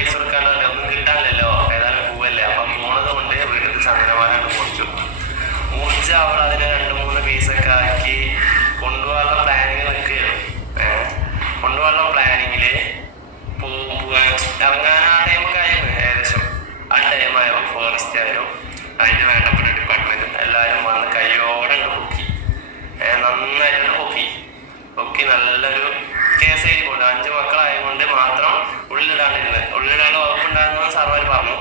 പൈസ കൊടുക്കാനല്ല, ഒന്നും കിട്ടാനില്ലല്ലോ, ഏതായാലും പോവല്ലേ. അപ്പം പോണത് കൊണ്ട് വീട്ടിൽ ചന്ദനമാരാണ് മുറിച്ച് അവൾ അതിനെ 2-3 പീസൊക്കെ ആക്കി കൊണ്ടുപോകാനുള്ള പ്ലാനിങ് നിൽക്കുകയാണ്. കൊണ്ടുപോകാനുള്ള പ്ലാനിങ്ങില് ഇറങ്ങാൻ ആ ടൈമൊക്കെ ആയിരുന്നു. ഏകദേശം ആ ടൈമായപ്പോൾ ഫോറസ്റ്റ് ആയാലും അതിന് വേണ്ടപ്പെട്ട ഡിപ്പാർട്ട്മെന്റും എല്ലാവരും വന്ന് കയ്യോടെ പൊക്കി, നന്നായിട്ട് പൊക്കി നല്ലൊരു കേസ് എഴുതി കൊണ്ട് 5 മക്കളായതുകൊണ്ട് മാത്രം ഉള്ളിലിടാനുള്ള വകുപ്പുണ്ടാകുന്ന സാറുമാർ പറഞ്ഞു.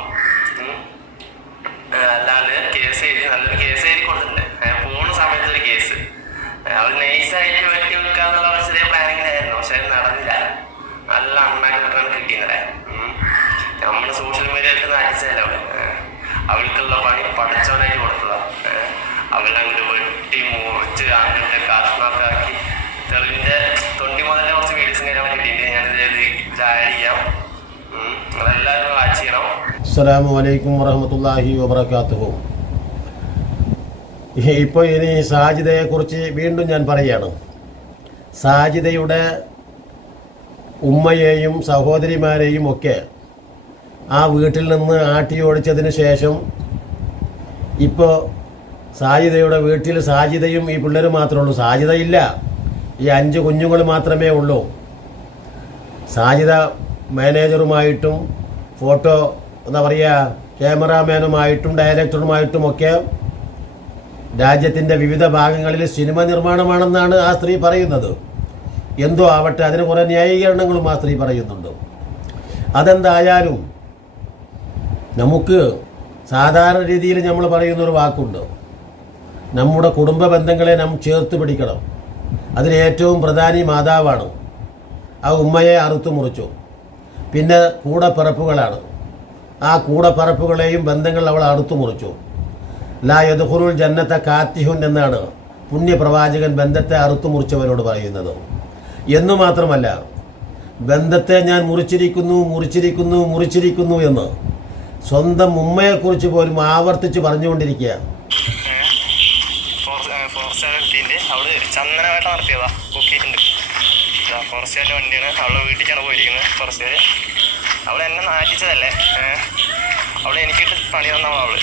അല്ലാതെ കേസ് എഴുതി നല്ലൊരു കേസ് എഴുതി കൊടുത്തിട്ടുണ്ട്. പോണ സമയത്ത് ഒരു കേസ് അവർ നൈസായിട്ട് വെട്ടി വെക്കാന്നുള്ള ഒരു ചെറിയ പ്ലാനിങ്ങിലായിരുന്നു. പക്ഷെ അത് നടന്നില്ല. നല്ല അണ്ണാക്കിട്ടാണ് കിട്ടിയത്. നമ്മള് സോഷ്യൽ മീഡിയയിൽ നടിച്ചതല്ല അവൾക്കുള്ള പണി പഠിച്ചവനായിട്ട് കൊടുത്തതാ. അവരങ്ങോട്ട് വെട്ടി മുറിച്ച് അങ്ങോട്ട് കഷ്ണമാക്കി തെളിവിന്റെ 20 മുതലേ കുറച്ച് വീഡിയോസും കാര്യങ്ങളും കിട്ടിയിട്ട് ഞാനിത് ആഡ് ചെയ്യാം. അതെല്ലാവരും വാച്ച് ചെയ്യണം. അസ്സലാമു അലൈക്കും വറഹ്മത്തുള്ളാഹി വബറകാതുഹു. ഇപ്പോൾ ഇനി സാജിദയെക്കുറിച്ച് വീണ്ടും ഞാൻ പറയുകയാണ്. സാജിദയുടെ ഉമ്മയെയും സഹോദരിമാരെയും ഒക്കെ ആ വീട്ടിൽ നിന്ന് ആട്ടി ഓടിച്ചതിന് ശേഷം ഇപ്പോൾ സാജിദയുടെ വീട്ടിൽ സാജിദയും ഈ പിള്ളേരും മാത്രമേ ഉള്ളൂ. സാജിദ ഇല്ല, ഈ 5 കുഞ്ഞുങ്ങൾ മാത്രമേ ഉള്ളൂ. സാജിദ മാനേജറുമായിട്ടും ഫോട്ടോ എന്താ പറയുക ക്യാമറാമാനുമായിട്ടും ഡയറക്ടറുമായിട്ടുമൊക്കെ രാജ്യത്തിൻ്റെ വിവിധ ഭാഗങ്ങളിൽ സിനിമ നിർമ്മാണമാണെന്നാണ് ആ സ്ത്രീ പറയുന്നത്. എന്തോ ആവട്ടെ, അതിന് കുറേ ന്യായീകരണങ്ങളും ആ സ്ത്രീ പറയുന്നുണ്ട്. അതെന്തായാലും നമുക്ക് സാധാരണ രീതിയിൽ നമ്മൾ പറയുന്നൊരു വാക്കുണ്ട്, നമ്മുടെ കുടുംബ ബന്ധങ്ങളെ നാം ചേർത്ത് പിടിക്കണം. അതിന് ഏറ്റവും പ്രധാനി മാതാവാണ്. ആ ഉമ്മയെ അറുത്തു മുറിച്ചു. പിന്നെ കൂടപ്പിറപ്പുകളാണ്. ആ കൂടപ്പിറപ്പുകളെയും ബന്ധങ്ങൾ അവൾ അറുത്തു മുറിച്ചു. ലാ യദ്ഖുലുൽ ജന്നത കാത്തിഹുൻ എന്നാണ് പുണ്യപ്രവാചകൻ ബന്ധത്തെ അറുത്തു മുറിച്ചവരോട് പറയുന്നത്. എന്നു മാത്രമല്ല, ബന്ധത്തെ ഞാൻ മുറിച്ചിരിക്കുന്നു എന്ന് സ്വന്തം ഉമ്മയെക്കുറിച്ച് പോലും ആവർത്തിച്ച് പറഞ്ഞുകൊണ്ടിരിക്കുക. അവള് ചന്ദനവേട്ട നടത്തിയതാ, പൊക്കിയിട്ടുണ്ട്. ഫോറസ്റ്റുകാരുടെ വണ്ടിയാണ്. അവളുടെ വീട്ടിലേക്കാണ് പോയിരിക്കുന്നത് ഫോറസ്റ്റുകാർ. അവൾ എന്നെ നാറ്റിച്ചതല്ലേ, അവളെ എനിക്കിട്ട് പണി തന്നവള്.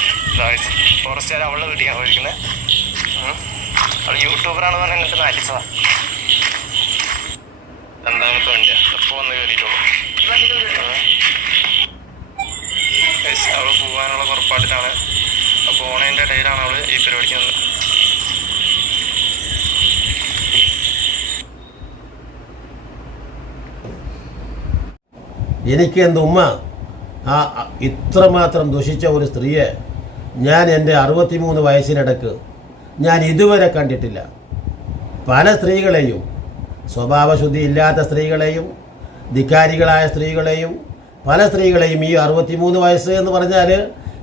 ഫോറസ്റ്റുകാർ അവളുടെ വീട്ടിലേക്കാണ് പോയിരിക്കുന്നത്. അവൾ യൂട്യൂബറാണെന്ന് പറഞ്ഞാൽ എന്നിട്ട് നാറ്റിച്ചതാ. 2ാമത്തെ വണ്ടിയാണ്, എപ്പോൾ വന്ന് കയറിയിട്ടുള്ളൂ. അവൾ പോകാനുള്ള പുറപ്പാട്ടിലാണ്. പോണതിൻ്റെ ഇടയിലാണ് അവൾ ഈ പരിപാടിക്ക് വന്നത്. എനിക്ക് എൻ്റെ ഉമ്മ ഇത്രമാത്രം ദുഷിച്ച ഒരു സ്ത്രീയെ ഞാൻ എൻ്റെ 63 വയസ്സിനിടക്ക് ഞാൻ ഇതുവരെ കണ്ടിട്ടില്ല. പല സ്ത്രീകളെയും, സ്വഭാവശുദ്ധി ഇല്ലാത്ത സ്ത്രീകളെയും, ധിക്കാരികളായ സ്ത്രീകളെയും, പല സ്ത്രീകളെയും ഈ 63 വയസ്സ് എന്ന് പറഞ്ഞാൽ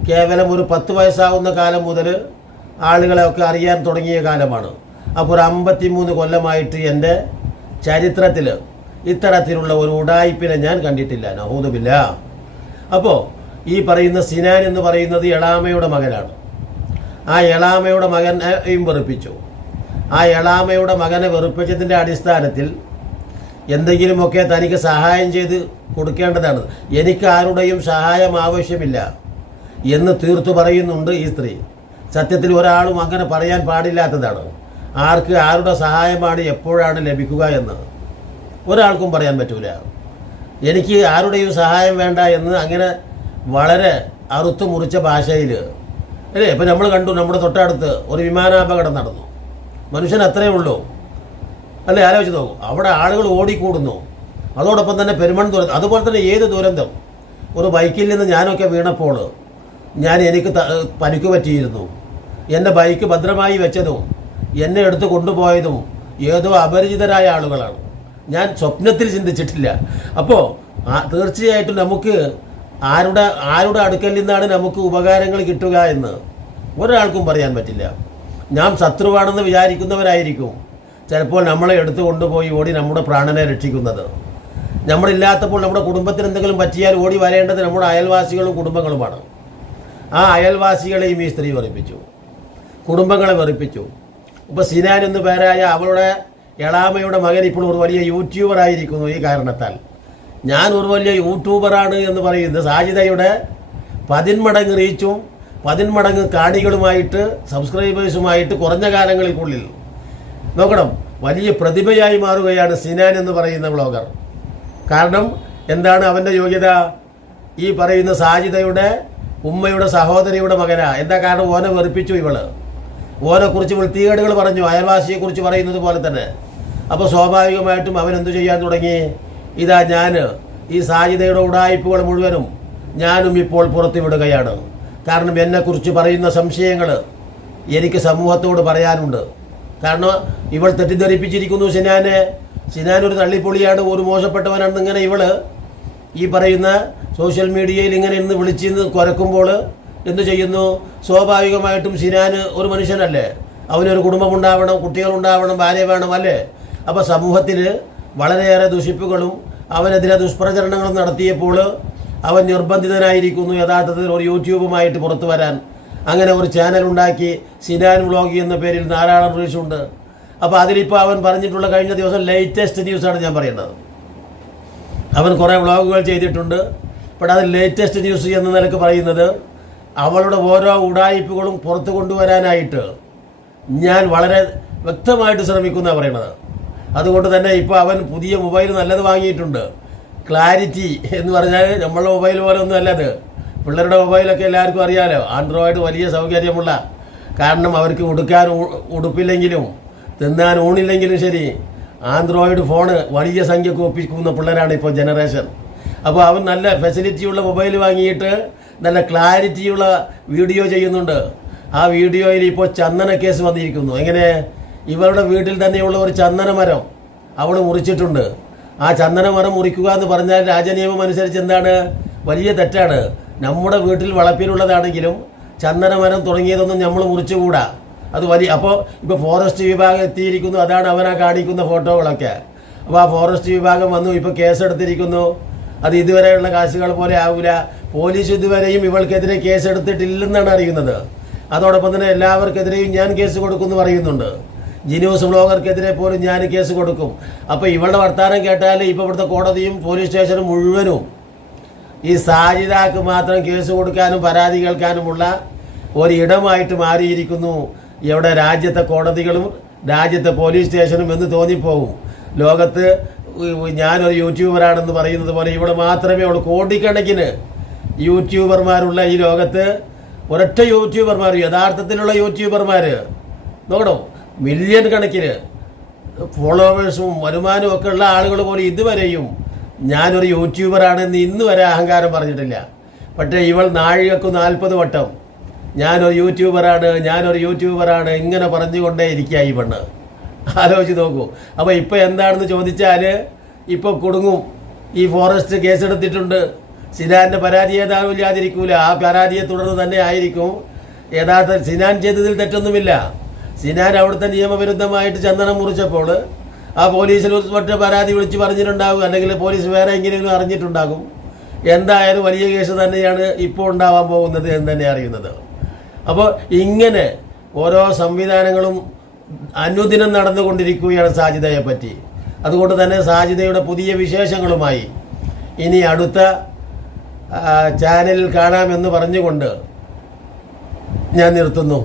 കേവലം ഒരു 10 വയസ്സാവുന്ന കാലം മുതൽ ആളുകളെയൊക്കെ അറിയാൻ തുടങ്ങിയ കാലമാണ്. അപ്പോൾ ഒരു 53 കൊല്ലമായിട്ട് എൻ്റെ ചരിത്രത്തിൽ ഇത്തരത്തിലുള്ള ഒരു ഉടായിപ്പിനെ ഞാൻ കണ്ടിട്ടില്ല. നഊദു ബില്ലാഹ്. അപ്പോൾ ഈ പറയുന്ന സിനാൻ എന്ന് പറയുന്നത് എളാമയുടെ മകനാണ്. ആ എളാമയുടെ മകനെയും വെറുപ്പിച്ചു. ആ എളാമയുടെ മകനെ വെറുപ്പിച്ചതിൻ്റെ അടിസ്ഥാനത്തിൽ എന്തെങ്കിലുമൊക്കെ തനിക്ക് സഹായം ചെയ്ത് കൊടുക്കേണ്ടതാണ്. എനിക്ക് ആരുടെയും സഹായം ആവശ്യമില്ല എന്ന് തീർത്തു പറയുന്നുണ്ട് ഈ സ്ത്രീ. സത്യത്തിൽ ഒരാളും അങ്ങനെ പറയാൻ പാടില്ലാത്തതാണ്. ആർക്ക് ആരുടെ സഹായമാണ് എപ്പോഴാണ് ലഭിക്കുക എന്ന് ഒരാൾക്കും പറയാൻ പറ്റൂല. എനിക്ക് ആരുടെയും സഹായം വേണ്ട എന്ന് അങ്ങനെ വളരെ അറുത്തു മുറിച്ച ഭാഷയിൽ അല്ലേ. ഇപ്പം നമ്മൾ കണ്ടു, നമ്മുടെ തൊട്ടടുത്ത് ഒരു വിമാനാപകടം നടന്നു. മനുഷ്യൻ അത്രയേ ഉള്ളൂ അല്ലേ, ആലോചിച്ച് നോക്കും. അവിടെ ആളുകൾ ഓടിക്കൂടുന്നു. അതോടൊപ്പം തന്നെ പെരുമൺ ദുരന്തം, അതുപോലെ തന്നെ ഏത് ദുരന്തം. ഒരു ബൈക്കിൽ നിന്ന് ഞാനൊക്കെ വീണപ്പോൾ എനിക്ക് പരിക്ക് പറ്റിയിരുന്നു. എൻ്റെ ബൈക്ക് ഭദ്രമായി വെച്ചതും എന്നെ എടുത്ത് കൊണ്ടുപോയതും ഏതോ അപരിചിതരായ ആളുകളാണ്. ഞാൻ സ്വപ്നത്തിൽ ചിന്തിച്ചിട്ടില്ല. അപ്പോൾ തീർച്ചയായിട്ടും നമുക്ക് ആരുടെ അടുക്കൽ നിന്നാണ് നമുക്ക് ഉപകാരങ്ങൾ കിട്ടുക എന്ന് ഒരാൾക്കും പറയാൻ പറ്റില്ല. നാം ശത്രുവാണെന്ന് വിചാരിക്കുന്നവരായിരിക്കും ചിലപ്പോൾ നമ്മളെ എടുത്തു കൊണ്ടുപോയി ഓടി നമ്മുടെ പ്രാണനെ രക്ഷിക്കുന്നത്. നമ്മളില്ലാത്തപ്പോൾ നമ്മുടെ കുടുംബത്തിന് എന്തെങ്കിലും പറ്റിയാൽ ഓടി വരേണ്ടത് നമ്മുടെ അയൽവാസികളും കുടുംബങ്ങളുമാണ്. ആ അയൽവാസികളെയും ഈ സ്ത്രീ വെറുപ്പിച്ചു, കുടുംബങ്ങളെ വെറുപ്പിച്ചു. ഇപ്പോൾ സിനാൻ എന്ന് പേരായ അവളുടെ എളാമയുടെ മകൻ ഇപ്പോൾ ഒരു വലിയ യൂട്യൂബറായിരിക്കുന്നു. ഈ കാരണത്താൽ ഞാൻ ഒരു വലിയ യൂട്യൂബറാണ് എന്ന് പറയുന്നത് സാജിദയുടെ 10 മടങ്ങ് റീച്ചും 10 മടങ്ങ് കാണികളുമായിട്ട് സബ്സ്ക്രൈബേഴ്സുമായിട്ട് കുറഞ്ഞ കാലങ്ങൾക്കുള്ളിൽ നോക്കണം വലിയ പ്രതിഭയായി മാറുകയാണ് സിനാൻ എന്ന് പറയുന്ന വ്ളോഗർ. കാരണം എന്താണ് അവൻ്റെ യോഗ്യത? ഈ പറയുന്ന സാജിദയുടെ ഉമ്മയുടെ സഹോദരിയുടെ മകനാ. എന്താ കാരണം? ഓനെ വെറുപ്പിച്ചു ഇവള്. ഓനെക്കുറിച്ച് വൃത്തികേടുകൾ പറഞ്ഞു, അയൽവാസിയെക്കുറിച്ച് പറയുന്നത് പോലെ തന്നെ. അപ്പോൾ സ്വാഭാവികമായിട്ടും അവൻ എന്തു ചെയ്യാൻ തുടങ്ങി? ഇതാ ഞാൻ ഈ സാജിദയുടെ ഉടായ്പകൾ മുഴുവനും ഞാനും ഇപ്പോൾ പുറത്തുവിടുകയാണ്. കാരണം എന്നെക്കുറിച്ച് പറയുന്ന സംശയങ്ങൾ എനിക്ക് സമൂഹത്തോട് പറയാനുണ്ട്. കാരണം ഇവൾ തെറ്റിദ്ധരിപ്പിച്ചിരിക്കുന്നു സിനാനെ. സിനാൻ ഒരു തള്ളിപ്പൊളിയാണ്, ഒരു മോശപ്പെട്ടവനാണെന്ന് ഇങ്ങനെ ഇവള് ഈ പറയുന്ന സോഷ്യൽ മീഡിയയിൽ ഇങ്ങനെ ഇന്ന് വിളിച്ചിന്ന് കുരക്കുമ്പോൾ എന്തു ചെയ്യുന്നു? സ്വാഭാവികമായിട്ടും സിനാൻ ഒരു മനുഷ്യനല്ലേ, അവനൊരു കുടുംബമുണ്ടാവണം, കുട്ടികളുണ്ടാവണം, ഭാര്യ വേണം അല്ലേ? അപ്പോൾ സമൂഹത്തിൽ വളരെയേറെ ദുഷിപ്പുകളും അവനെതിരെ ദുഷ്പ്രചരണങ്ങളും നടത്തിയപ്പോൾ അവൻ നിർബന്ധിതനായിരിക്കുന്നു യഥാർത്ഥത്തിൽ ഒരു യൂട്യൂബുമായിട്ട് പുറത്തു വരാൻ. അങ്ങനെ ഒരു ചാനൽ ഉണ്ടാക്കി സിനാൻ വ്ളോഗ് എന്ന പേരിൽ ധാരാളം റീച്ചുണ്ട്. അപ്പോൾ അതിലിപ്പോൾ അവൻ പറഞ്ഞിട്ടുള്ള കഴിഞ്ഞ ദിവസം ലേറ്റസ്റ്റ് ന്യൂസാണ് ഞാൻ പറയുന്നത്. അവൻ കുറേ വ്ളോഗുകൾ ചെയ്തിട്ടുണ്ട്. പക്ഷേ അത് ലേറ്റസ്റ്റ് ന്യൂസ് എന്ന നിലക്ക് പറയുന്നത് അവളുടെ ഓരോ ഉടായിപ്പുകളും പുറത്തു കൊണ്ടുവരാനായിട്ട് ഞാൻ വളരെ വ്യക്തമായിട്ട് ശ്രമിക്കുന്നതാണ് പറയുന്നത്. അതുകൊണ്ട് തന്നെ ഇപ്പോൾ അവൻ പുതിയ മൊബൈൽ നല്ലത് വാങ്ങിയിട്ടുണ്ട്. ക്ലാരിറ്റി എന്ന് പറഞ്ഞാൽ നമ്മളുടെ മൊബൈൽ പോലെ ഒന്നും അല്ലത്. പിള്ളേരുടെ മൊബൈലൊക്കെ എല്ലാവർക്കും അറിയാമല്ലോ, ആൻഡ്രോയിഡ് വലിയ സൗകര്യമുള്ള. കാരണം അവർക്ക് ഉടുക്കാൻ ഉടുപ്പില്ലെങ്കിലും തിന്നാൻ ഊണില്ലെങ്കിലും ശരി ആൻഡ്രോയിഡ് ഫോണ് വലിയ സംഖ്യക്ക് ഒപ്പിക്കുന്ന പിള്ളേരാണ് ഇപ്പോൾ ജനറേഷൻ. അപ്പോൾ അവൻ നല്ല ഫെസിലിറ്റിയുള്ള മൊബൈൽ വാങ്ങിയിട്ട് നല്ല ക്ലാരിറ്റിയുള്ള വീഡിയോ ചെയ്യുന്നുണ്ട്. ആ വീഡിയോയിൽ ഇപ്പോൾ ചന്ദന കേസ് വന്നിരിക്കുന്നു. എങ്ങനെ? ഇവരുടെ വീട്ടിൽ തന്നെയുള്ള ഒരു ചന്ദന മരം അവൾ മുറിച്ചിട്ടുണ്ട്. ആ ചന്ദന മരം മുറിക്കുക എന്ന് പറഞ്ഞാൽ രാജനിയമം അനുസരിച്ച് എന്താണ്? വലിയ തെറ്റാണ്. നമ്മുടെ വീട്ടിൽ വളപ്പിലുള്ളതാണെങ്കിലും ചന്ദന മരം തുടങ്ങിയതൊന്നും നമ്മൾ മുറിച്ചുകൂടാ. അത് വലിയ. അപ്പോൾ ഇപ്പോൾ ഫോറസ്റ്റ് വിഭാഗം എത്തിയിരിക്കുന്നു. അതാണ് അവനാ കാണിക്കുന്ന ഫോട്ടോകളൊക്കെ. അപ്പോൾ ആ ഫോറസ്റ്റ് വിഭാഗം വന്നു, ഇപ്പോൾ കേസെടുത്തിരിക്കുന്നു. അത് ഇതുവരെയുള്ള കേസുകൾ പോലെ ആവില്ല. പോലീസ് ഇതുവരെയും ഇവൾക്കെതിരെ കേസെടുത്തിട്ടില്ലെന്നാണ് അറിയുന്നത്. അതോടൊപ്പം തന്നെ എല്ലാവർക്കെതിരെയും ഞാൻ കേസ് കൊടുക്കുമെന്ന് പറയുന്നുണ്ട്. ജിനൂസ് വ്ളോഗർക്കെതിരെ പോലും ഞാൻ കേസ് കൊടുക്കും. അപ്പോൾ ഇവളുടെ വർത്തമാനം കേട്ടാൽ ഇപ്പോൾ ഇവിടുത്തെ കോടതിയും പോലീസ് സ്റ്റേഷനും മുഴുവനും ഈ സാജിദാക്ക് മാത്രം കേസ് കൊടുക്കാനും പരാതി കേൾക്കാനുമുള്ള ഒരിടമായിട്ട് മാറിയിരിക്കുന്നു. ഇവിടെ രാജ്യത്തെ കോടതികളും രാജ്യത്തെ പോലീസ് സ്റ്റേഷനും എന്ന് തോന്നിപ്പോകും. ലോകത്ത് ഞാനൊരു യൂട്യൂബറാണെന്ന് പറയുന്നത് പോലെ ഇവിടെ മാത്രമേ ഉള്ളൂ. കോടിക്കണക്കിന് യൂട്യൂബർമാരുള്ള ഈ ലോകത്ത് ഒരൊറ്റ യൂട്യൂബർമാർ, യഥാർത്ഥത്തിലുള്ള യൂട്യൂബർമാർ നോക്കണം, മില്യൺ കണക്കിന് ഫോളോവേഴ്സും വരുമാനവും ഒക്കെ ഉള്ള ആളുകൾ പോലും ഇതുവരെയും ഞാനൊരു യൂട്യൂബറാണെന്ന് ഇന്ന് വരെ അഹങ്കാരം പറഞ്ഞിട്ടില്ല. പക്ഷേ ഇവൾ നാഴികക്ക് 40 വട്ടം ഞാനൊരു യൂട്യൂബറാണ് ഇങ്ങനെ പറഞ്ഞുകൊണ്ടേ ഇരിക്കുക ഈ പെണ്ണ്. ആലോചിച്ച് നോക്കൂ. അപ്പോൾ ഇപ്പോൾ എന്താണെന്ന് ചോദിച്ചാൽ ഇപ്പോൾ കുടുങ്ങും. ഈ ഫോറസ്റ്റ് കേസെടുത്തിട്ടുണ്ട്. സിനാൻ്റെ പരാതി ഏതാനും ഇല്ലാതിരിക്കൂല. ആ പരാതിയെ തുടർന്ന് തന്നെ ആയിരിക്കും. യഥാർത്ഥ സിനാൻ ചെയ്തതിൽ തെറ്റൊന്നുമില്ല. സിനാൻ അവിടുത്തെ നിയമവിരുദ്ധമായിട്ട് ചന്ദനം മുറിച്ചപ്പോൾ ആ പോലീസിൽ മറ്റു പരാതി വിളിച്ച് പറഞ്ഞിട്ടുണ്ടാകും, അല്ലെങ്കിൽ പോലീസ് വേറെ എങ്ങനെയെങ്കിലും അറിഞ്ഞിട്ടുണ്ടാകും. എന്തായാലും വലിയ കേസ് തന്നെയാണ് ഇപ്പോൾ ഉണ്ടാവാൻ പോകുന്നത് എന്ന് തന്നെ അറിയുന്നത്. അപ്പോൾ ഇങ്ങനെ ഓരോ സംവിധാനങ്ങളും അനുദിനം നടന്നുകൊണ്ടിരിക്കുകയാണ് സാജിദയെ പറ്റി. അതുകൊണ്ട് തന്നെ സാജിദയുടെ പുതിയ വിശേഷങ്ങളുമായി ഇനി അടുത്ത ചാനലിൽ കാണാമെന്ന് പറഞ്ഞുകൊണ്ട് ഞാൻ നിർത്തുന്നു.